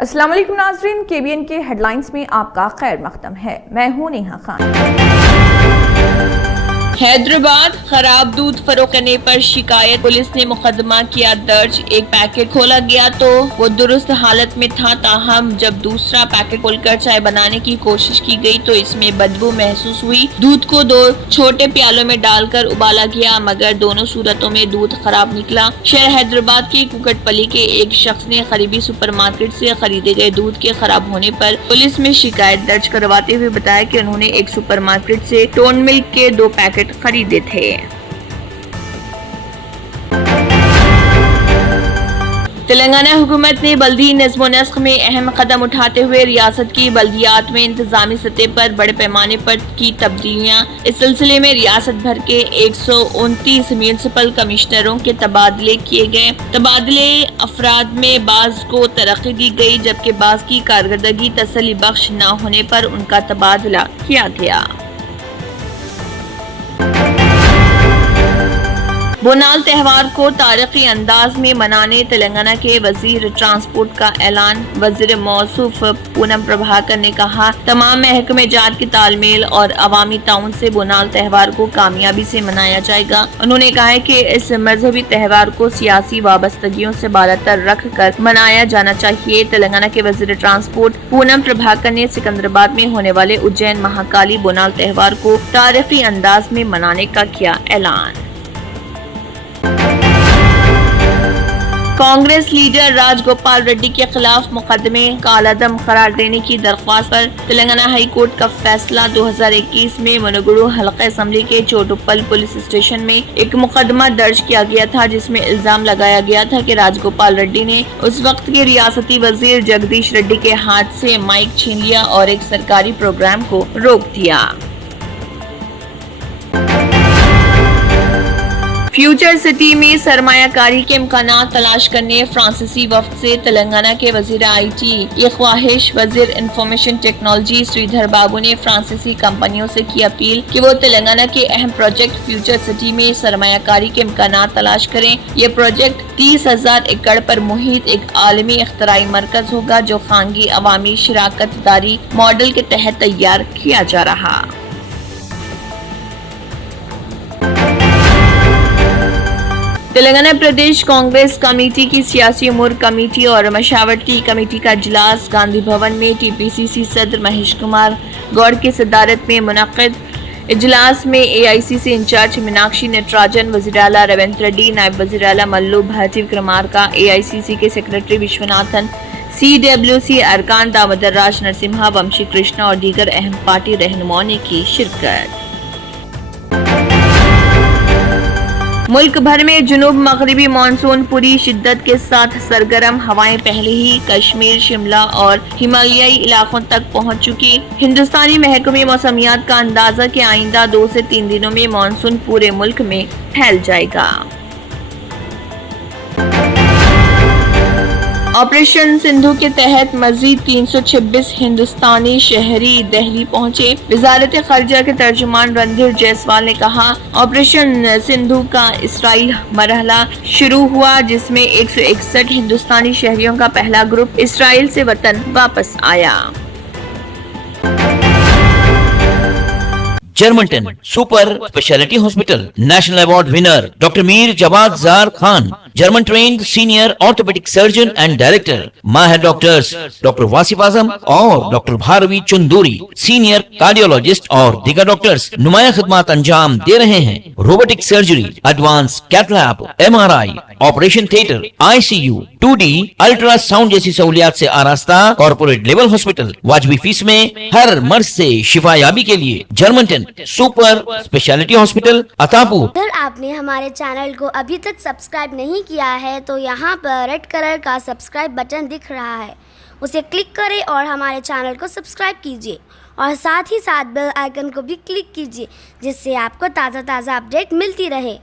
अस्सलाम वालेकुम नाज़रीन, KBN के हेडलाइंस में आपका खैर मकदम है। मैं हूं नेहा खान। हैदराबाद खराब दूध फरोख्त करने पर शिकायत, पुलिस ने मुकदमा किया दर्ज। एक पैकेट खोला गया तो वो दुरुस्त हालत में था, ताहम जब दूसरा पैकेट खोलकर चाय बनाने की कोशिश की गई तो इसमें बदबू महसूस हुई। दूध को 2 छोटे प्यालों में डालकर उबाला गया, मगर दोनों सूरतों में दूध खराब निकला। शहर हैदराबाद के कुकटपल्ली के एक शख्स ने करीबी सुपरमार्केट से खरीदे गए दूध के खराब होने पर पुलिस में शिकायत दर्ज करवाते हुए बताया कि उन्होंने एक सुपरमार्केट से टोन मिल्क के 2 पैकेट खरीदे थे। तेलंगाना हुकूमत ने बल्दी नज़्म-ओ-नस्ख में अहम कदम उठाते हुए रियासत की बल्दियात में इंतजामी सतह पर बड़े पैमाने पर की तब्दीलियां। इस सिलसिले में रियासत भर के 129 म्यूनिसिपल कमिश्नरों के तबादले किए गए। तबादले अफराद में बाज़ को तरक्की दी गई, जबकि बाज़ की कारकर्दगी तसल्ली बख्श न होने पर उनका तबादला किया गया। बोनाल त्यौहार को तारीखी अंदाज में मनाने तेलंगाना के वजीर ट्रांसपोर्ट का ऐलान। वजीर मौसूफ पूनम प्रभाकर ने कहा, तमाम महकमे जात की तालमेल और अवामी ताउन से बोनाल त्यौहार को कामयाबी से मनाया जाएगा। उन्होंने कहा है कि इस मजहबी त्यौहार को सियासी वाबस्तगियों से बालातर रख कर मनाया जाना चाहिए। तेलंगाना के वजीर ट्रांसपोर्ट पूनम प्रभाकर ने सिकंदराबाद में होने वाले उज्जैन महाकाली बोनाल त्यौहार को तारीखी अंदाज में मनाने का किया ऐलान। कांग्रेस लीडर राजगोपाल रेड्डी के खिलाफ मुकदमे कालादम करार देने की दरख्वास्त पर तेलंगाना हाई कोर्ट का फैसला। 2021 में मनोगुरु हल्का असेंबली के चोटुप्पल पुलिस स्टेशन में एक मुकदमा दर्ज किया गया था, जिसमें इल्जाम लगाया गया था कि राजगोपाल रेड्डी ने उस वक्त के रियासती वजीर जगदीश रेड्डी के हाथ से माइक छीन लिया और एक सरकारी प्रोग्राम को रोक दिया। फ्यूचर सिटी में सरमायाकारी के इम्कानात तलाश करने फ्रांसीसी वफ्द से तेलंगाना के वजीर IT की ख्वाहिश। वजीर इंफॉर्मेशन टेक्नोलॉजी श्रीधर बाबू ने फ्रांसीसी कंपनियों से की अपील कि वो तेलंगाना के अहम प्रोजेक्ट फ्यूचर सिटी में सरमायाकारी के इम्कानात तलाश करें। ये प्रोजेक्ट 30,000 एकड़ पर मुहित एक आलमी इख्तराई मरकज होगा, जो खानगी अवामी शिराकत दारी मॉडल के तहत तैयार किया जा रहा। तेलंगाना प्रदेश कांग्रेस कमेटी की सियासी उमूर कमेटी और मशावरती कमेटी का इजलास गांधी भवन में TPCC सदर महेश कुमार गौड़ की सदारत में मुनक्किद। इजलास में AICC इंचार्ज मीनाक्षी नटराजन, वज़ीर आला रेवंत रेड्डी, नायब वज़ीर आला मल्लू भट्टी विक्रमार्का, AICC के सेक्रेटरी विश्वनाथन, CWC अरकान दामोदर राज नरसिम्हा, वंशी कृष्णा और दीगर अहम पार्टी रहनुमाओं ने की शिरकत। मुल्क भर में जुनूब मगरिबी मानसून पूरी शिद्दत के साथ सरगर्म। हवाएं पहले ही कश्मीर, शिमला और हिमालयी इलाकों तक पहुंच चुकी। हिंदुस्तानी महकमे मौसमियात का अंदाजा कि आइंदा 2 से 3 दिनों में मानसून पूरे मुल्क में फैल जाएगा। ऑपरेशन सिंधु के तहत मजीद 326 हिंदुस्तानी शहरी दिल्ली पहुंचे। वजारत खर्जा के तर्जुमान रणधीर जायसवाल ने कहा, ऑपरेशन सिंधु का इसराइल मरहला शुरू हुआ, जिसमें 161 हिंदुस्तानी शहरियों का पहला ग्रुप इसराइल से वतन वापस आया। Germantown super speciality hospital national award winner doctor Mir Jawad Jar Khan, German trained senior orthopaedic surgeon and director, माहिर डॉक्टर्स डॉक्टर वासिफ आजम और doctor Bharvi Chanduri, senior cardiologist और दीगर डॉक्टर्स नुमाया खिदमत अंजाम दे रहे हैं। Robotic surgery, advance cath lab, MRI, operation theatre, ICU, 2D ultrasound जैसी सहूलियात से आरास्ता कॉर्पोरेट लेवल हॉस्पिटल। वाजबी फीस में हर मर्ज से शिफायाबी के लिए Germanton super speciality hospital Attapur. अगर आपने हमारे चैनल को अभी तक सब्सक्राइब नहीं किया है तो यहाँ पर रेड कलर का सब्सक्राइब बटन दिख रहा है, उसे क्लिक करें और हमारे चैनल को सब्सक्राइब कीजिए और साथ ही साथ बेल आइकन को भी क्लिक कीजिए, जिससे आपको ताज़ा अपडेट मिलती रहे।